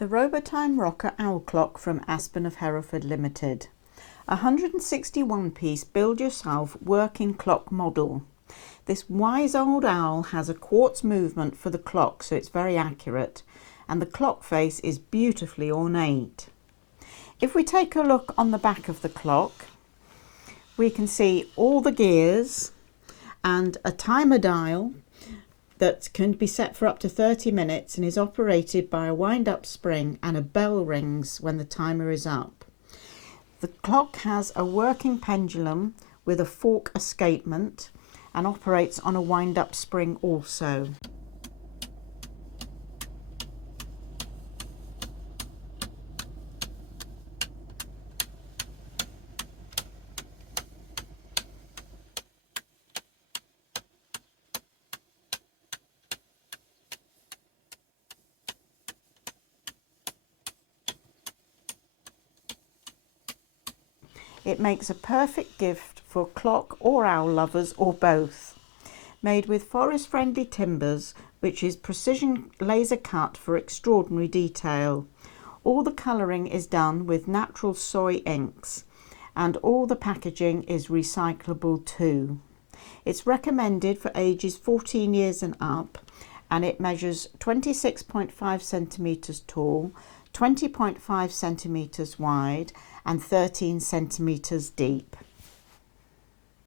The Robotime Rokr owl clock from Aspen of Hereford Limited. A 161-piece build-yourself working clock model. This wise old owl has a quartz movement for the clock, so it's very accurate, and the clock face is beautifully ornate. If we take a look on the back of the clock, we can see all the gears and a timer dial that can be set for up to 30 minutes and is operated by a wind-up spring, and a bell rings when the timer is up. The clock has a working pendulum with a fork escapement and operates on a wind-up spring also. It makes a perfect gift for clock or owl lovers, or both. Made with forest-friendly timbers, which is precision laser cut for extraordinary detail. All the colouring is done with natural soy inks, and all the packaging is recyclable too. It's recommended for ages 14 years and up, and it measures 26.5 centimetres tall, 20.5 centimetres wide and 13 centimetres deep.